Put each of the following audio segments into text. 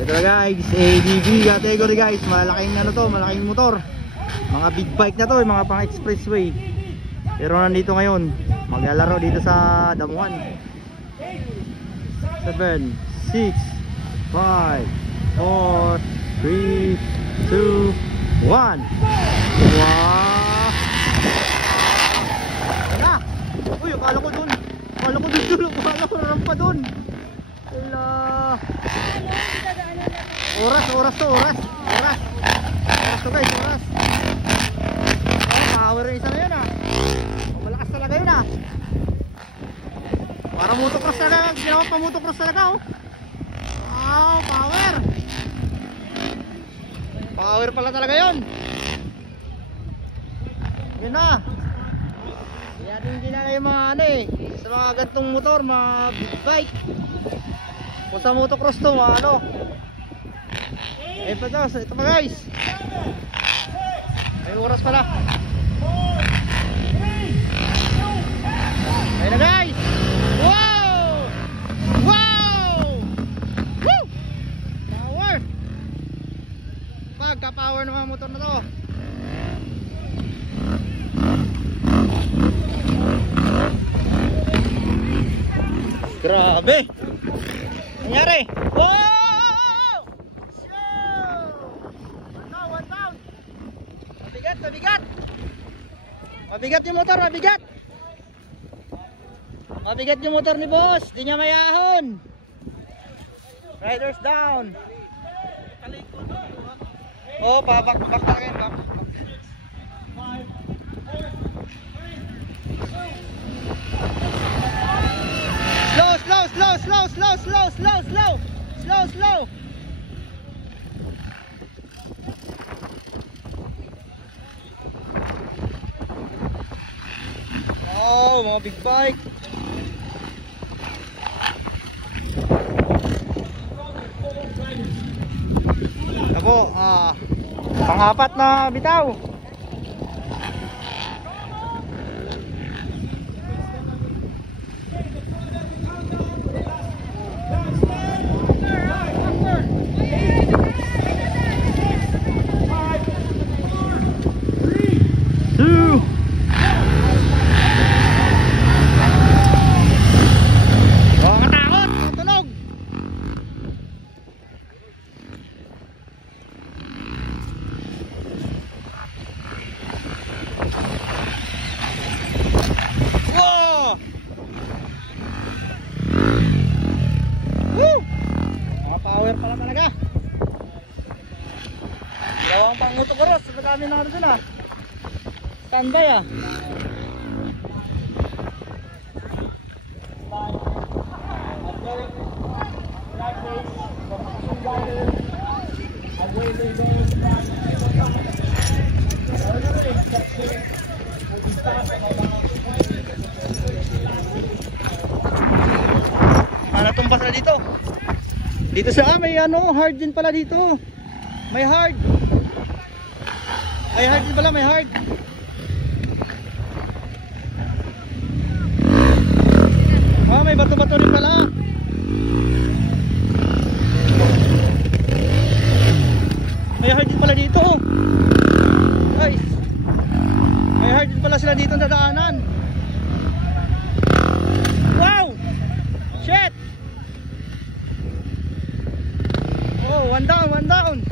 Ito na guys, ADV category guys. Malaking ano to, malaking motor. Mga big bike na to, mga pang expressway. Pero nandito ngayon, maglalaro dito sa Damuhan. 7, 6, 5, 4, 3, 2, 1. Wow! Wala! Uy, akala ko dun. Akala ko dun. Akala ko rampa dun. Wala. Oras to guys, oras. Oh, power yung isa na yun ah. Malakas talaga yun ah. Para motocross talaga, ginawa pa motocross talaga oh. Wow, power. Power pala talaga yun. Yun na. Yan yung ginala yung mga ano eh, sa mga gantong motor, mga big bike. Kung sa motocross to, ano. Ito pa guys. May oras pala. Ayun na guys. Wow! Wow! Woo! Power! Pagka-power ng mga motor na to. Grabe! Nangyari? Wow! Mabigat yung motor, mabigat. Mabigat yung motor ni boss, di niya mayahon. Riders down. Oh, babak talaga yun, babak. Slow. Oh, mga big bike. Ako, pang-apat na bitaw. Pala talaga. Gawang pang motocross, madami na dun ah. Standby ah. Tumbas na dito. Dito sa may ano, hard din pala dito. May hard. May hard din pala, may hard. Ah, may bato-bato rin pala. May hard din pala dito. Guys. May hard din pala sila dito sa daanan. Wow! Shit! Oh, one down.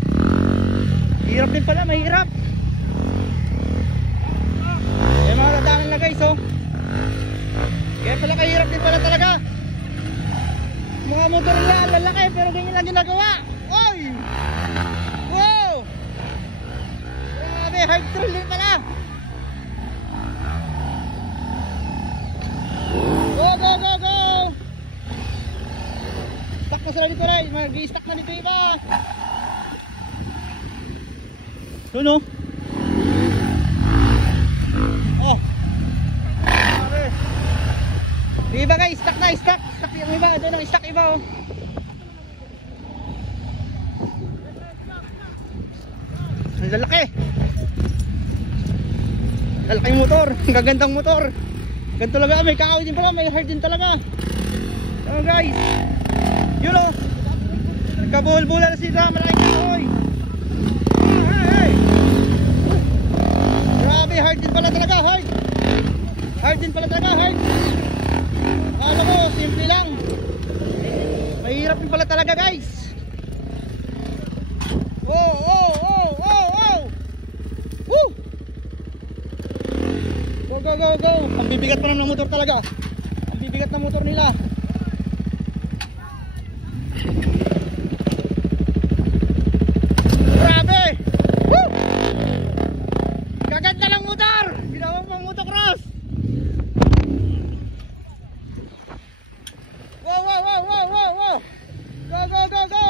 Hirap din pala, mahirap. May mga ladangan na guys, oh. Kaya pala kahirap din pala talaga. Mga motor nila, lalaki, pero ganyan lang ginagawa. Oy! Wow! Grabe, hard thrill din pala. Go! Stuck na sila dito rin, mag-i-stuck na dito iba. Doon oh. Oh. Yung iba guys, stuck yung iba, doon ang stuck iba oh. Ang lalaki. Lalaking motor, ang gagandang motor. Ganito talaga, may kakao din pala, may hard din talaga. Oh guys. Yun o. Nagkabul-bulan na sila, malaking kahoy. Hey! Grabe, hard din pala talaga, hard. Hard din pala talaga, hard. Akala mo, simple lang. Mahirap din pala talaga, guys. Oh, oh, oh, oh, oh. Woo! Go, go, go, go. Ang bibigat pa ng motor talaga. Ang bibigat ng motor nila. Grabe! Woo! Gaganda lang motor! Ginawang pang motocross! Wow, wow, wow, wow, wow, wow! Go, go, go, go!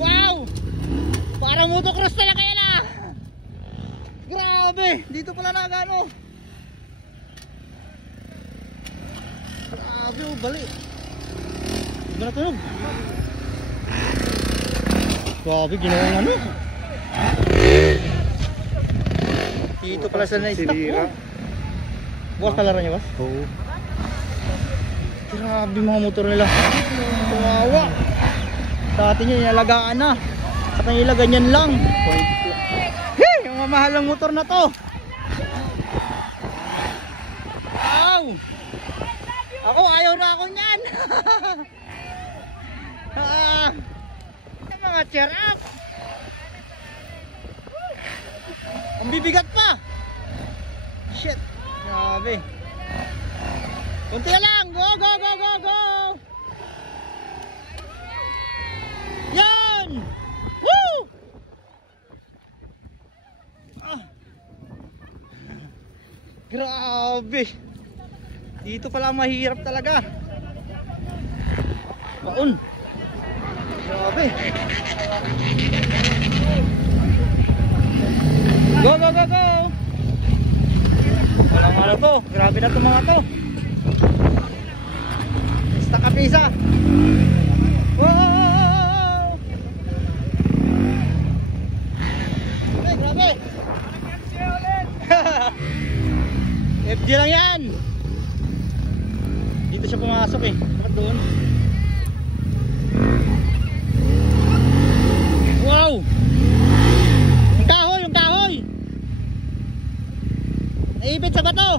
Wow! Parang motocross talaga yan ah! Grabe! Dito pala nagano! Grabe oh, bali! Iba na tunog! Grabe, ginawang ano? Dito pala sila na-stop oh. Bukas palaran niya, boss? Oo. Grabe mga motor nila. Kawawa. Sa atin yun, inalagaan na. Sa kanila ganyan lang. Hey, yung mamahalang motor na to. Wow. Ako, ayaw na ako nyan. Mga cheer up. Ang bibigat pa. Shit. Grabe. Kunti na lang. Go, go, go, go, go. Yan. Woo. Grabe. Dito pala mahirap talaga. Baon. Grabe. Go, go, go, go. Walang ano to. Grabe na to mga to. Basta kapisa. Wow. Hey, grabe. FG lang yan. Dito siya pumasok eh. Bakit doon? Wow! Yung kahoy, yung kahoy! Naipit sa bato!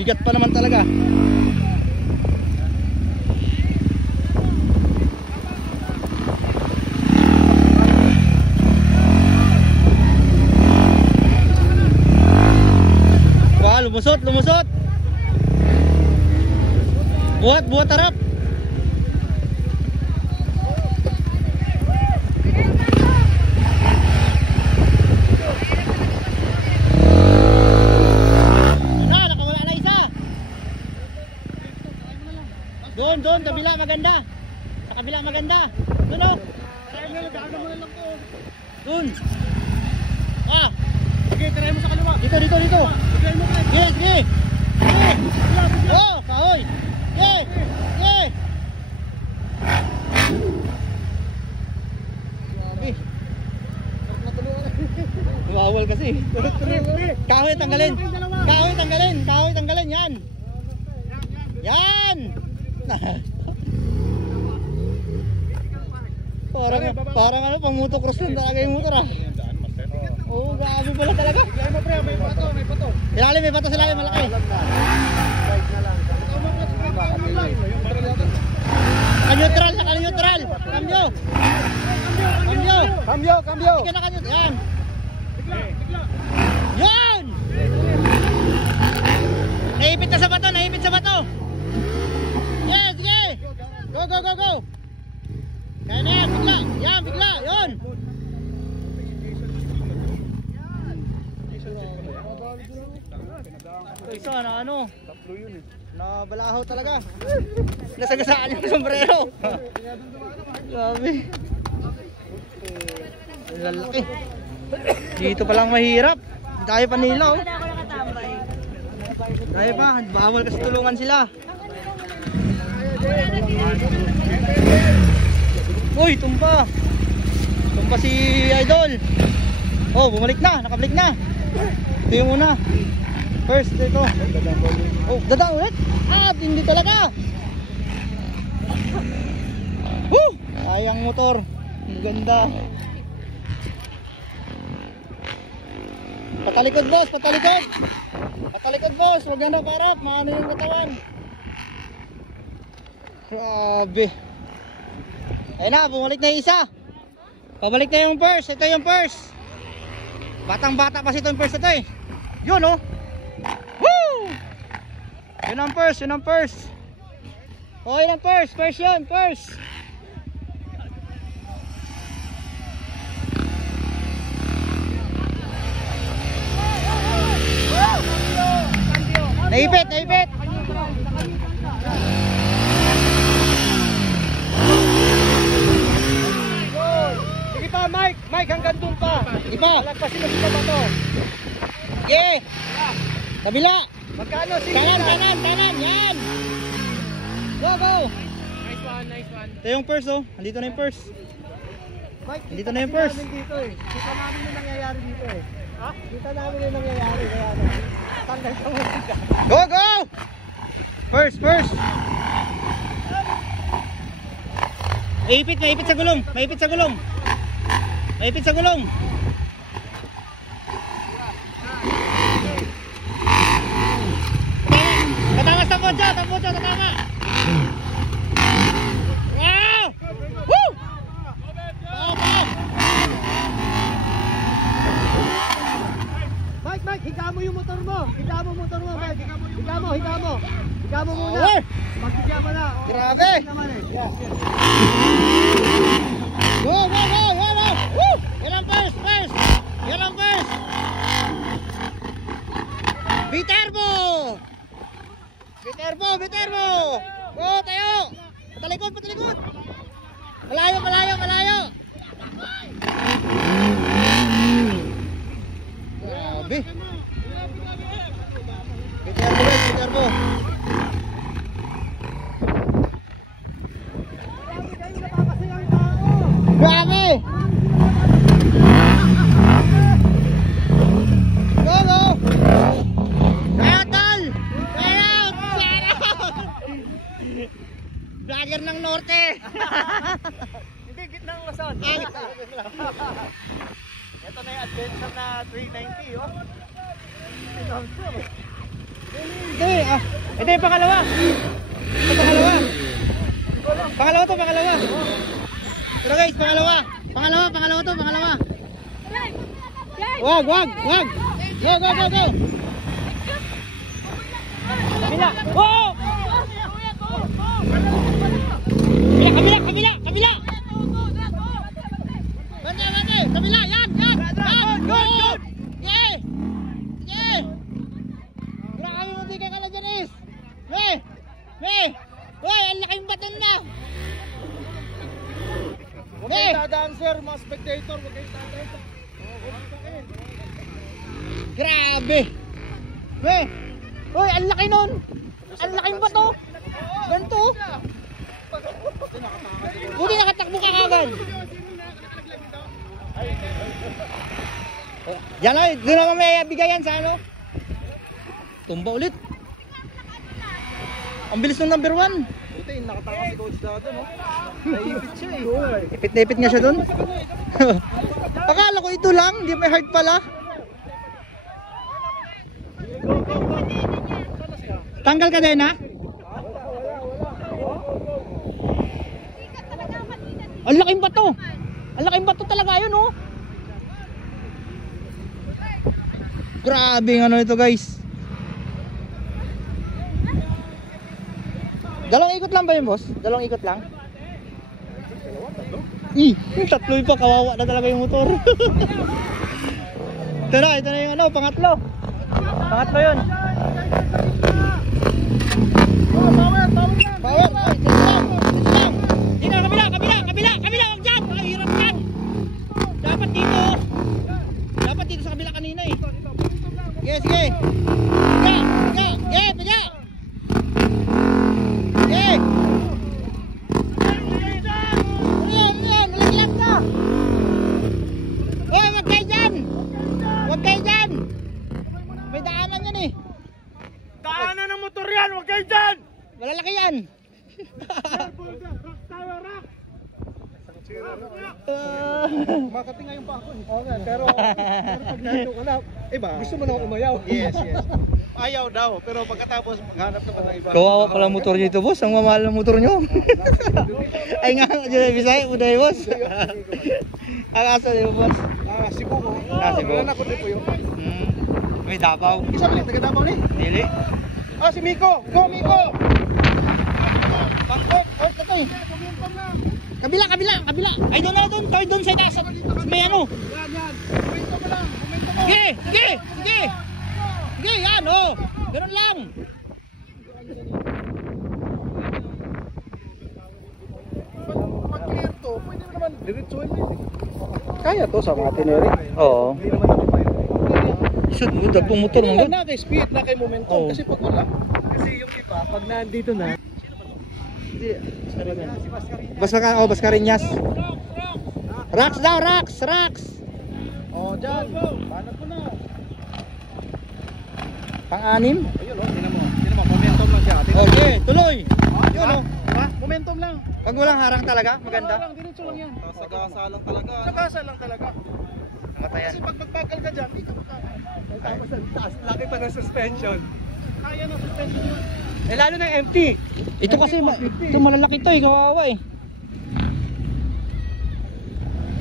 Bigat pa naman talaga. Wow, lumusot, lumusot! Buhat, buhat harap! Doon, kabila maganda. Sa kabila maganda. Doon oh. Doon. Ah. Sige, try mo sa kaliwa. Dito, dito, dito. Sige, sige. Oh, kahoy. Sige. Sige. Grabe. Bawal kasi. Kahoy tanggalin. Kahoy tanggalin. Kahoy tanggalin yan. Yan. Parang ano, pang motocross lang talaga yung motor ah. Oo, grabe pala talaga. May pato, may pato. Ilalim, may pato sa ilalim, malaki. Naka-neutral, naka-neutral. Cambio. Cambio. Cambio, cambio. Sige, naka-neutral. Yan. Yan. Naipit na sa bato, naipit sa bato. Yes, sige. Go, go, go, go. Kaya na yan, bigla. Yan, bigla. Yun. Ito isa na ano. Nabalahaw talaga. Nasagasaan yung sombrero. Grabe. Lalaki. Dito palang mahirap. Tayo pa nila oh. Tayo pa, bawal kasi tulungan sila. Uy, tumpa. Tumpa si Idol. Oh, bumalik na, nakabalik na. Ito yung una. First dito. Oh, dadaan ulit? Ah, hindi talaga. Woo! Sayang motor. Ang ganda. Patalikod boss, patalikod. Patalikod boss, huwag yan na parap. Maano yung katawan. Grabe. Ayun na, bumalik na yung isa. Pabalik na yung purse. Ito yung purse. Batang bata pa si itong purse ito eh. Yun oh. Woo! Yun ang purse, yun ang purse. Oh, yun ang purse, purse yun, purse. Naipit, naipit. Sige pa, Mike. Mike, hanggang dun pa. Sige pa. Malagpasin mo sila ba to? Yeah. Kabila. Magkano? Sige Kanan, na. kanan, kanan. Yan. Go, go. Nice one, nice one. Ito yung purse oh. Andito na yung purse. Mike, Dito na yung purse. Dito eh. Kita namin yung nangyayari dito eh. Ha? Kita namin yung nangyayari. Kaya ano, tanggal ka mo sila. Go, go. Purse, purse. Maipit, maipit sa gulong. Maipit sa gulong. Maipit sa gulong. Katama sa kotse, katama. Wow! Woo! Pop! Mike, Mike, higa mo yung motor mo. Higa mo motor mo, Mike. Higa mo, higa mo. Higa mo muna. Power! Magkikya mo na. Oo, Grabe! naman eh. Yeah. Go, go, go! Go, go! Woo! Yan ang first, first! Yan ang first! Viterbo! Viterbo, Viterbo! Go, tayo! Patalikod, patalikod! Malayo, malayo, malayo! Grabe! Viterbo, guys, Viterbo! Grabe! Go, go! Shout out! Shout out! Vlogger ng Norte! Hindi, gitnang Luzon. Ito na yung adventure na 390, oh. Ito yung pangalawa! Ito pangalawa! Pangalawa to, pangalawa! Pero guys, pangalawa! Pangalawa to, pangalawa! Wag, wag, wag! Go, go, go, go! Kabila! Oh! Kabila, kabila, kabila! Bante, bante! Kabila, yan, yan! Yan! Good! Yeah! Yeah! Grabe mo di ka kala dyan is! May! May! Uy, ang laking baton na! Huwag kayong dadaan, sir, mga spectator. Huwag kayong dadaan. Grabe! May! Uy, ang laki nun! Ang laking bato! Ganito! Buti nakatakbo ka kagad! Yan ay, doon naman may bigayan sa ano? Tumba ulit! Ang bilis ng number 1! Buti, nakataka si Coach Dado, no? Naipit siya eh. Ipit na ipit nga siya doon. Akala ko ito lang, hindi may heart pala. Tanggal ka din ha? Ang laking bato. Ang laking bato talaga yun oh. Grabe ang ano ito guys. Dalawang ikot lang ba yun boss? Dalawang ikot lang? Tatlo pa, kawawa na talaga yung motor. Ito na yung ano, pangatlo. Pangatlo yun. Power, power lang. Power! Dito lang! Dito lang! Kabila! Kabila! Kabila! Kabila! Huwag dyan! Ang hirap dyan! Dapat dito! Dapat dito sa kabila kanina eh! Sige! Sige! Piga! Piga! Sige! Piga! Sige! Ano yan? Nalaglag ka! Eh! Huwag kayo dyan! Huwag kayo dyan! May daanan yan eh! Makati nga yung pako. Oo nga, pero pag nandun ka na, iba, gusto mo na umayaw. Yes, yes. Ayaw daw, pero pagkatapos maghanap naman ng iba. Kawawa pala motor nyo ito, boss. Ang mamahal ng motor nyo. Ay nga, dyan Bisaya, uday, boss. Ang asa nyo, boss. Cebu ko. Cebu. Wala na ko din po yun. May Davao. Isa ba taga Davao ni? Dili. Si Miko! Go, Miko! Bangkok, out na to eh. Kabila. Ay, doon. Tawid doon sa itaas. May ano. Yan. Momento mo lang. Sige, yan, oh. Ganun lang. Pag clear to, pwede naman diretsuhin mo yun. Kaya to sa mga tineri. Oo. Hindi naman ako pa yun. Isod, dagpong motor mo. Na kay speed, na kay momentum. Oo. Kasi pag wala. Kasi yung iba, pag nandito na. Bascarinas. Rax daw, Rax. Dyan. Paano ko na? Pang-anim. Ayun, tinan mo. Momentum lang siya. Okay, tuloy. Yun, diba? Momentum lang. Pag walang harang talaga, maganda. Wala lang, diretso lang yan. Sagasa lang talaga. Sagasa lang talaga. Nakatayan. Kasi pag magbagal ka dyan, dito ka. Tapos ang taas, laki pa ng suspension. Kaya ng suspension yun. Lalo na empty. Ito kasi, ito malalaki to eh, kawawa eh.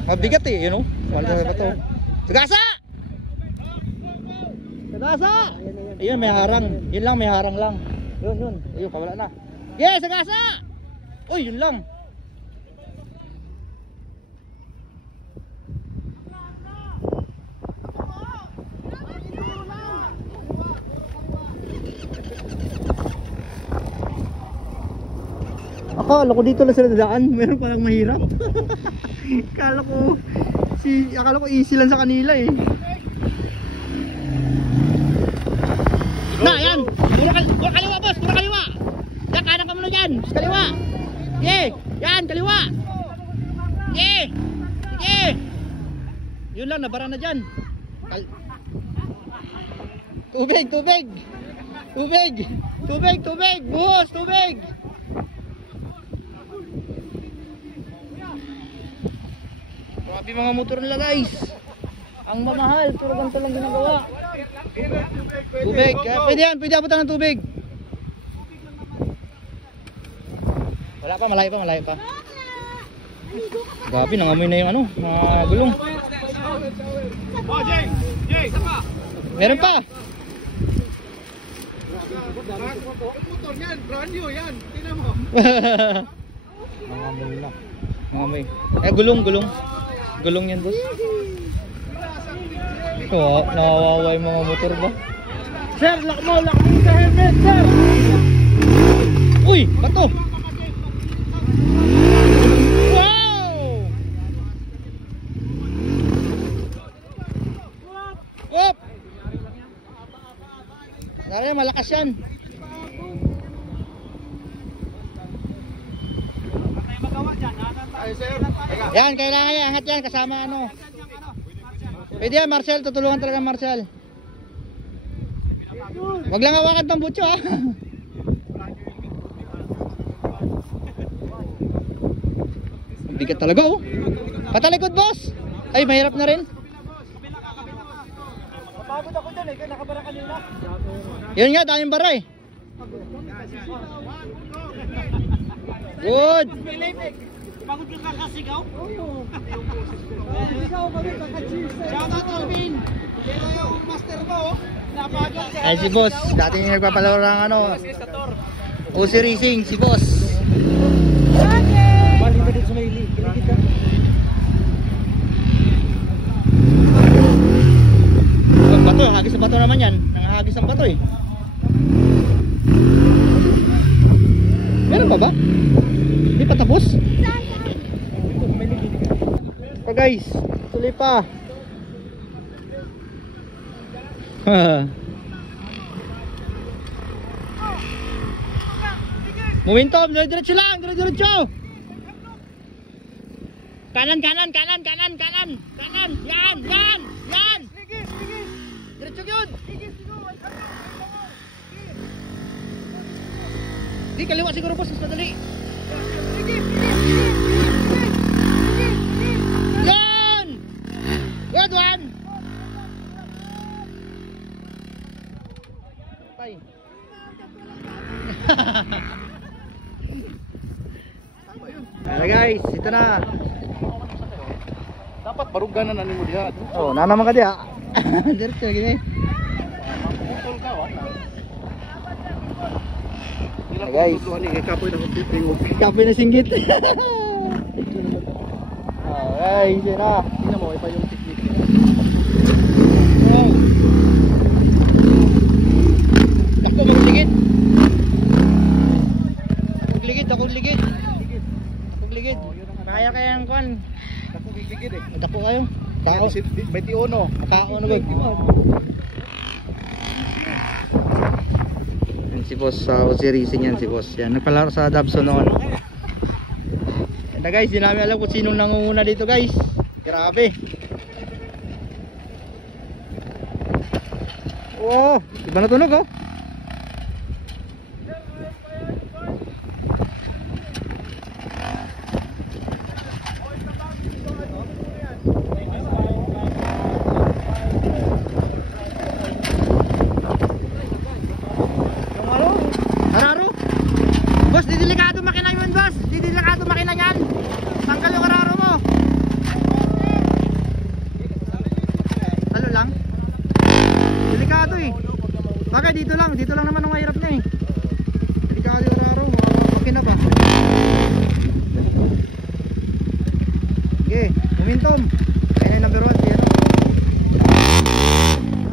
Mabigat eh, you know? Malaki pa to. Sagasa! Ayun, may harang. Yun lang, may harang lang. Yun. Ayun, kawala na. Yeah, sagasa! Uy, yun lang. Akala ko dito lang sila dadaan, meron palang mahirap. Akala ko easy lang sa kanila eh. Na, yan! Pura kaliwa, boss! Pura kaliwa! Yan, kanan ka muna dyan! Kaliwa! Sige! Yan, kaliwa! Sige! Sige! Yun lang, nabara na dyan. Tubig! Boss! Tubig! Grabe mga motor nila guys. Ang mamahal, pero ganito lang ginagawa. Tubig, pwede abutan ng tubig. Wala pa, malayo pa. Grabe, nangamoy na yung ano, mga gulong. Jay, saka. Meron pa. Motor yan, brand new yan. Tingnan mo. Nangamoy. Gulong yan, boss. Nawawa yung mga motor ba? Sir, lock mo sa helmet, sir. Uy, bato. Wow! Op! Dari, malakas yan. Ay, sir. Yan, kailangan yan. Angat yan, kasama ano. Pwede yan, Marcel. Tutulungan talaga, Marcel. Wag lang hawakan tong butso, ha. Bigat talaga, oh. Patalikod, boss. Ay, mahirap na rin. Mapagod ako dyan eh, nakabara kanina. Yun nga, daming bara eh. Good. Pagod ka kakasigaw? Oo. Sigaw kami kaka-cheers. Shout out Alvin. Pero yung master mo, napagod ka. Ay, si boss. Dati yung nagpapalaro ng ano. OC Racing, si boss. Bali ba dito sa may kilikit ka? Ang bato, hagis ang bato naman yan. Nangahagis ang bato eh. Meron pa ba? Hindi pa tapos? Pa guys, tuloy pa. Momentum, diretso lang, diretso. Kanan. Yan. Diretso yun. Di kaliwa siguro boss, mas madali. Yan! Good one! Ay. Ayan guys, ito na. Dapat barugan na mo diha. Oh, nanaman ka diha. Diretso gini. Putol ka wala. Ayan guys. Kapoy na kumping. Kape na singgit. Oh, guys, yun na. Tingnan mo iba yung technique niya. Wow. Dako magligid. Magligid, dako ligid. Magligid. Kaya ang kuan. Dako gigigid eh. Dako kayo. Dako. May tiono. Makaon na ba? Si boss sa Uzi Racing yan si boss. Yan, nagpalaro sa Dabson noon. Yan guys, di namin alam kung sinong nangunguna dito guys. Grabe. Wow, iba na tunog oh. Araro? Boss, di delikado makina yun, boss. Di delikado makina yan. Tanggal yung araro mo. Talo lang. Delikado eh. Bagay dito lang naman ang mahirap niya eh. Delikado yung araro mo. Makina ba? Okay, momentum. Ayun na yung number 1. Yan.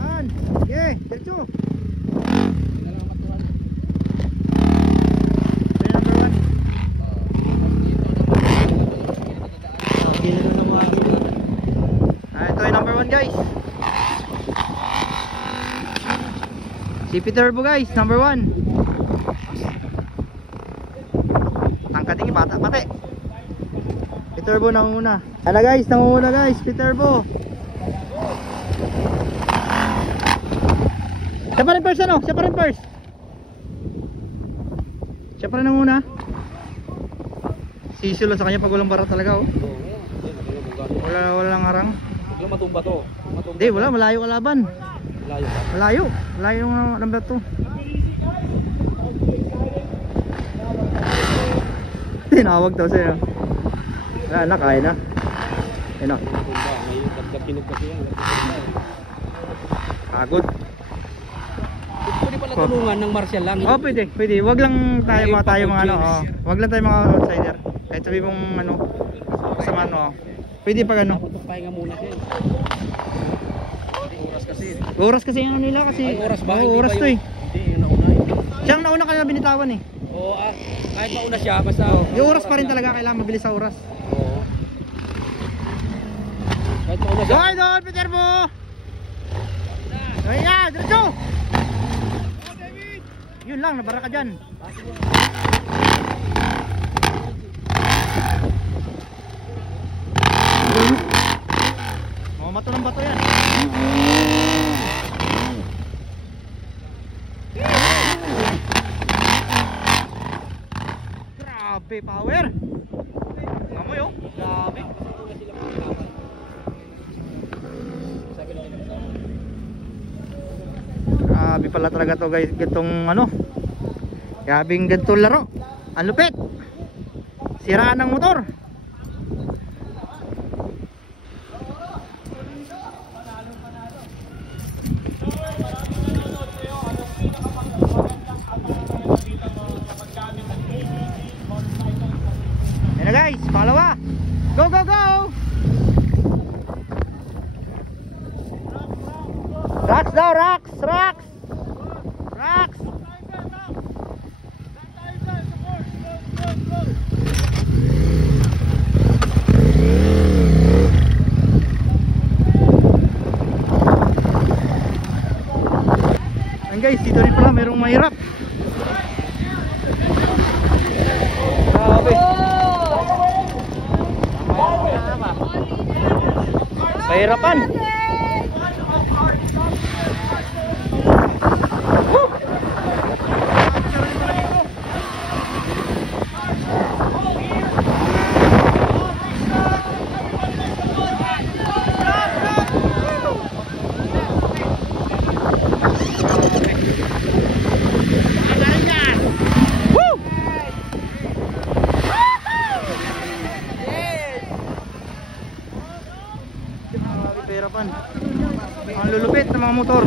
Yan. Okay, diretso. Guys, CP Turbo guys, number 1. Tangkad yung bata pati. CP Turbo nanguna. Hala guys, nanguna guys, CP Turbo. Siya pa rin first ano? Siya pa rin first. Siya pa rin nanguna. Sisilo sa kanya pag walang barat talaga oh. Walang harang. Yung matumba to. Hindi, wala, malayo kalaban. Layo ba? Malayo yung number 2. Tinawag daw sa'yo. Wala na, kaya na. Ayun na. Matumba, ngayon dagdag kinog kasi yan. Pagod. Pwede pala tulungan ng martial lang. Oh, pwede. Wag lang tayo mga ano, oh. Wag lang tayo mga outsider. Kahit sabi mong ano, kasama ano, oh. Pwede pag ano. Pahinga muna siya. Oras kasi ano nila kasi. Ay, oras ba? Oo, oras to eh. Hindi, yung nauna yun. Siyang nauna kanila binitawan eh. Oo, kahit mauna siya, basta... Yung oras pa rin talaga, kailangan mabilis sa oras. Oo. Kahit mauna siya. Go idol, Peter Bo! Ayan, diretso! Yun lang, nabara ka dyan. Mato ng bato yan. Grabe power. Ngamoy oh. Grabe. Grabe pala talaga to guys. Gantong ano. Grabing gantong laro. Ang lupit. Siraan ng motor. Guys, pangalawa. Go, go, go. Rocks daw, rocks, rocks. Rocks. And guys, dito rin pala merong mahirap. Grabe. Kahirapan. Yan. Ang lulupit ng mga motor.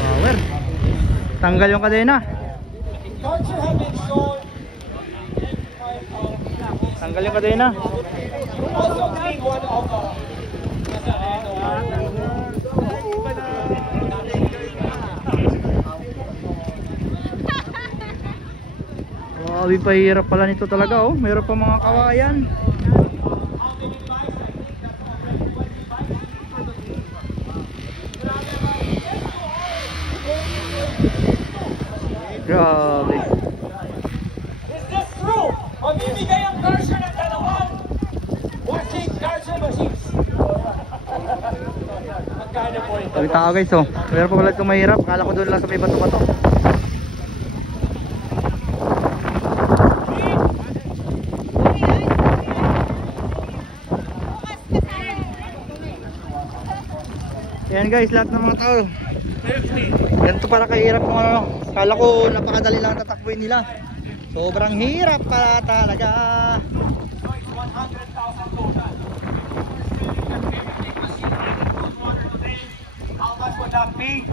Power. Tanggal yung kadena. Tanggal yung kadena. Grabe, pahirap pala nito talaga oh. Meron pa mga kawayan. Grabe. Is this true? Mamimigay ang version ng dalawang watching Garza machines. Magkano po ito? Sabi tao guys oh. Meron pa pala itong mahirap. Kala ko doon lang sa may bato-bato. Yan guys, lahat ng mga tao. Ganito para kahirap kung ano. Kala ko napakadali lang tatakbuhin nila. Sobrang hirap pala talaga. How much would that be?